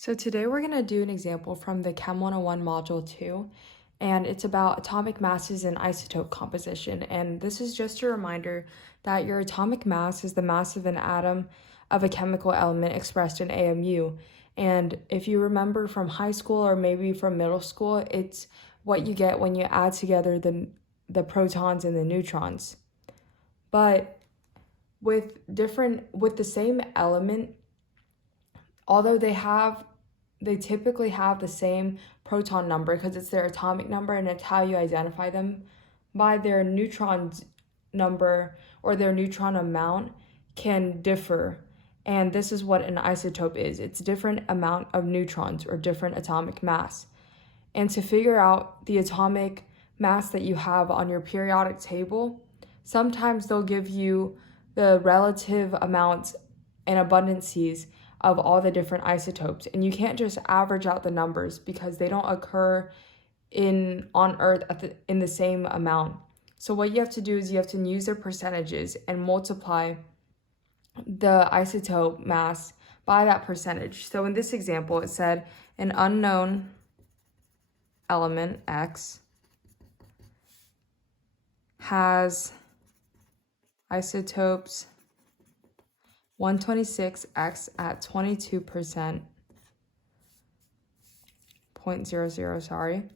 So today we're going to do an example from the Chem 101 Module 2, and it's about atomic masses and isotope composition. And this is just a reminder that your atomic mass is the mass of an atom of a chemical element expressed in AMU. And if you remember from high school or maybe from middle school, it's what you get when you add together the protons and the neutrons. But with the same element, although they typically have the same proton number because it's their atomic number and it's how you identify them, by their neutron number or their neutron amount can differ. And this is what an isotope is. It's a different amount of neutrons or different atomic mass. And to figure out the atomic mass that you have on your periodic table, sometimes they'll give you the relative amounts and abundances of all the different isotopes, and you can't just average out the numbers because they don't occur on Earth in the same amount. So what you have to do is you have to use their percentages and multiply the isotope mass by that percentage. So in this example, it said an unknown element X has isotopes 126X at 22%, 0.00,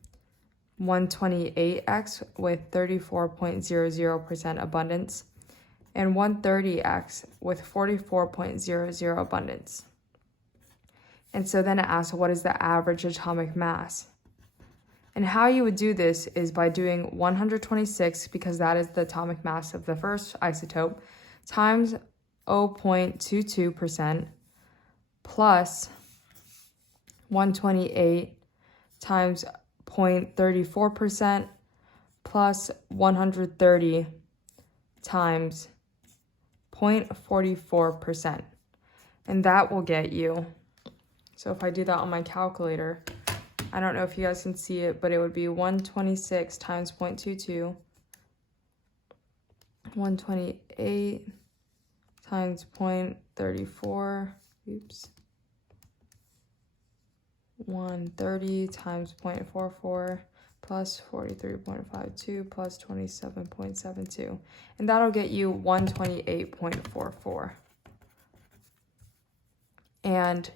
128X with 34.00% abundance, and 130X with 44.00 abundance. And so then it asks, what is the average atomic mass? And how you would do this is by doing 126, because that is the atomic mass of the first isotope, times 0.22% plus 128 times 0.34% plus 130 times 0.44%. And that will get you, so if I do that on my calculator, I don't know if you guys can see it, but it would be 126 times 0.22, 128 times 0.34, 130 times 0.44 plus 43.52 plus 27.72. And that'll get you 128.44. And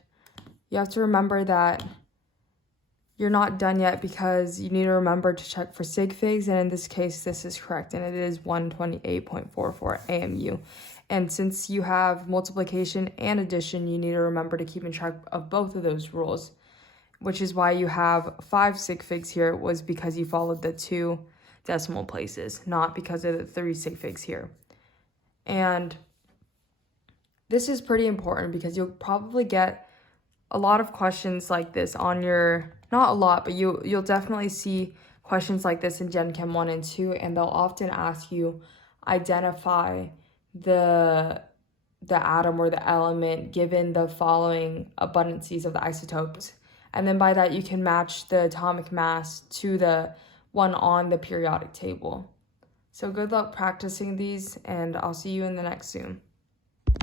you have to remember that you're not done yet because you need to remember to check for sig figs, and in this case, this is correct, and it is 128.44 AMU. And since you have multiplication and addition, you need to remember to keep in track of both of those rules, which is why you have 5 sig figs here, was because you followed the 2 decimal places, not because of the 3 sig figs here. And this is pretty important because you'll probably get a lot of questions like this on your, not a lot, but you'll definitely see questions like this in Gen Chem 1 and 2, and they'll often ask you identify the atom or the element given the following abundances of the isotopes. And then by that, you can match the atomic mass to the one on the periodic table. So good luck practicing these, and I'll see you in the next Zoom.